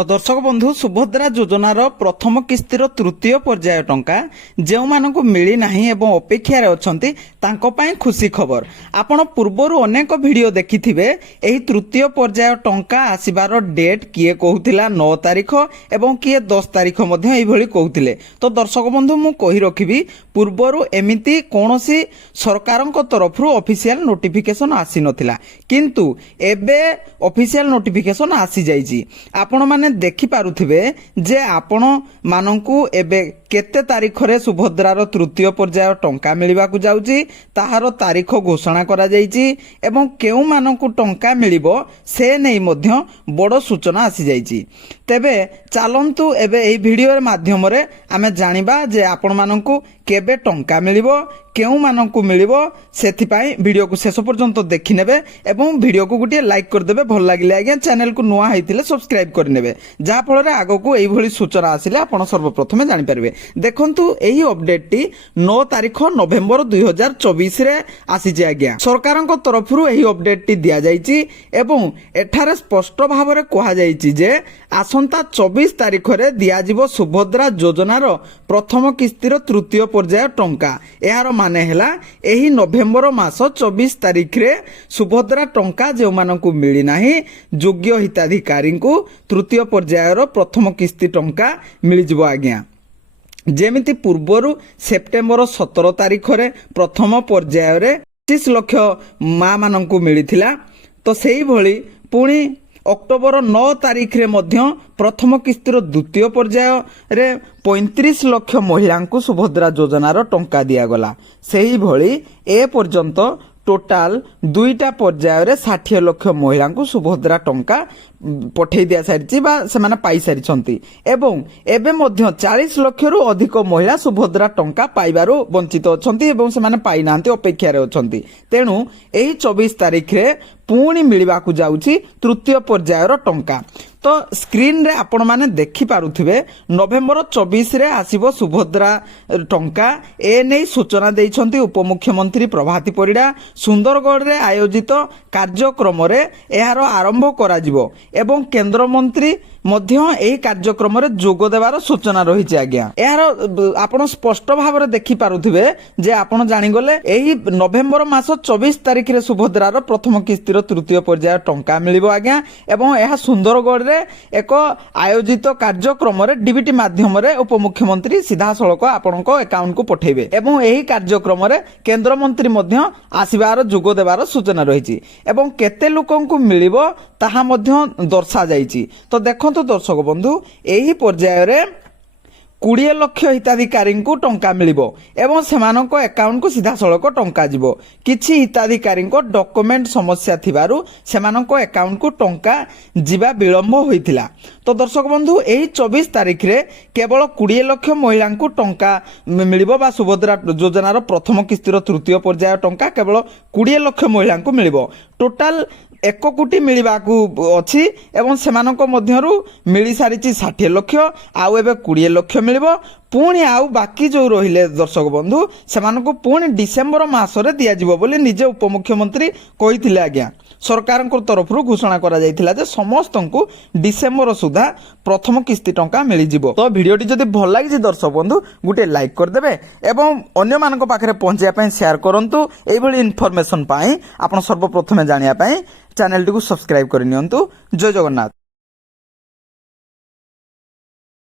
तो दर्शक बंधु सुभद्रा योजनार प्रथम किस्तिर तृतीय पर्याय टंका जो मानकु मिली नाही एवं अपेक्षार अछंती तांको पई खुशी खबर। आपण पूर्वरु अनेक वीडियो देखिथिबे एही तृतीय पर्याय टंका आसीबार डेट किए कहूतिला 9 तारिख एवं किए 10 तारिख मध्ये एही भली कहूतिले। तो दर्शक बंधु मु कहि रखिबी पूर्वरु एमिति कोनोसी सरकारक तरफरु ऑफिशियल नोटिफिकेशन आसी नथिला, किंतु एबे ऑफिशियल नोटिफिकेशन आसी जाईची। आपण माने देखि पारुथिबे जे आपण मानंकु एबे केते तारिख रे सुभद्रार तृतीय पर्याय टंका मिलिबा को जाउची ताहार तारिख घोषणा करा जाईची एवं केउ मानंकु टंका मिलिबो से नै मध्य बड़ सूचना आसी जाईची। तेबे चालंतु एबे एही वीडियो माध्यम रे आमे जानिबा जे आपण मानंकु केबे टंका मिलिबो केउ मानंकु मिलिबो सेथि पई वीडियो को शेष पर्यंत देखि नेबे एवं वीडियो को गुटिए लाइक कर देबे। भल लागिले आगे चैनल को नुआ हैतिले सब्सक्राइब कर नेबे जा फल रे आगो को एही भली सूचना आसिले आपण सर्वप्रथमे जानि परबे। देखंतु एही अपडेट टी 9 तारिख नवेम्बर 2024 रे आसी जे आज्ञा सरकारक तरफरु एही अपडेट टी दिया जाईची एवं एठारे स्पष्ट भाव रे कहा जाईची जे आसंता 24 तारिख रे दिया जिवो सुभद्रा योजनार प्रथम किस्तिर तृतीय पर्याय टंका। एहार माने हेला एही नवेम्बर मास 24 तारिख रे सुभद्रा टंका जो मानकु मिली नाही योग्य हिताधिकारी को तृतीय पर्यायर प्रथम किस्ती टंका मिली जिवो आज्ञा। जेमिति पूर्वरु सेप्टेम्बर 17 तारिख रे प्रथम पर्याय रे 25 लाख मां मानकु मिलिथिला, तो सेही भली पुणी अक्टोबर 9 तारिख रे मध्य प्रथम किस्तिर द्वितीय पर्याय रे 35 लाख महिला को सुभद्रा योजनार टंका दिया गला। सेही भली ए पर्यंत टोटाल दुईटा पर्याय रे 60 लाख महिला को सुभद्रा टंका पठेई दिया सारिछि बा सेमाने पाई सारिछंती एवं एबे मध्य 40 लाख रु अधिक महिला सुभद्रा टंका पाइबारु वंचित अछंती एवं सेमाने पाई नांती अपेक्षा रे अछंती। तेनु एही 24 तारिख रे पुणी मिलिबा को जाउछि तृतीय पर्यायर टंका। तो स्क्रीन रे आपण माने देखि पारुथिबे नवेम्बर 24 रे आसीबो सुभद्रा टंका। ए नै सूचना दैछंती उपमुख्यमंत्री प्रभाती परिडा। सुंदरगढ़ रे आयोजित कार्यक्रम रे एहार आरंभ कराजिबो एवं केंद्र मंत्री मध्य एही कार्यक्रम रे जोग देवार सूचना रहिछि आज्ञा। एहार आपण स्पष्ट भाव रे देखि पारुथिबे जे आपण जानि गले एही नवेम्बर मास 24 तारिख रे सुभद्रार प्रथम किस्तिर तृतीय पर्याय टंका मिलिबो आज्ञा एवं एहा सुंदरगढ़ रे एक आयोजित कार्यक्रम रे डीबीटी माध्यम रे उपमुख्यमंत्री सीधा सड़क आपणको अकाउंट को पठेबे एवं एही कार्यक्रम रे केंद्र मंत्री मध्य आसीबार जोग देवार सूचना रहिछि एवं केते लोकंकु मिलिबो ताहा मध्य दर्शा जाईछि। तो देखंतु दर्शक बंधु एही पर्याय रे 20 लाख हिताधिकारी को टंका मिलिबो एवं सेमानक अकाउंट को सीधा सड़क टंका जिवो। किछि हिताधिकारी को डॉक्यूमेंट समस्या थिबारु सेमानक अकाउंट को टंका जिबा विलंब होइथिला। तो दर्शक बंधु एही 24 तारिख रे केवल 20 लाख महिला को टंका मिलिबो बा सुभद्रा योजनार प्रथम किस्तिर तृतीय पर्याय टंका केवल 20 लाख महिला को मिलिबो। टोटाल 1 कोटी मिलिबाकू अछि एवं सेमानक मध्यरु मिली सारिछि 60 लाख आउ एबे 20 लाख मिलिबो। पुणी आउ बाकी जो रहिले दर्शक बंधु सेमानकु पुणी डिसेंबर मास रे दिया जिवो बोली निजे उपमुख्यमंत्री कहिथिले आज्ञा। सरकार तरफरु घोषणा करा जायथिला जे समस्तंकु डिसेंबर सुधा प्रथम किस्ती टंका मिली जिवो। तो वीडियोटी जदि भल लागि दर्शक बंधु गुटे लाइक कर देबे एवं अन्य मानक पाखरे पहुंचिया पई शेयर करंतु। एई भली इन्फॉर्मेशन पाई आपण सर्वप्रथमे जानिया पई चैनल टी को सब्सक्राइब कर नियंतु। जय जगन्नाथ।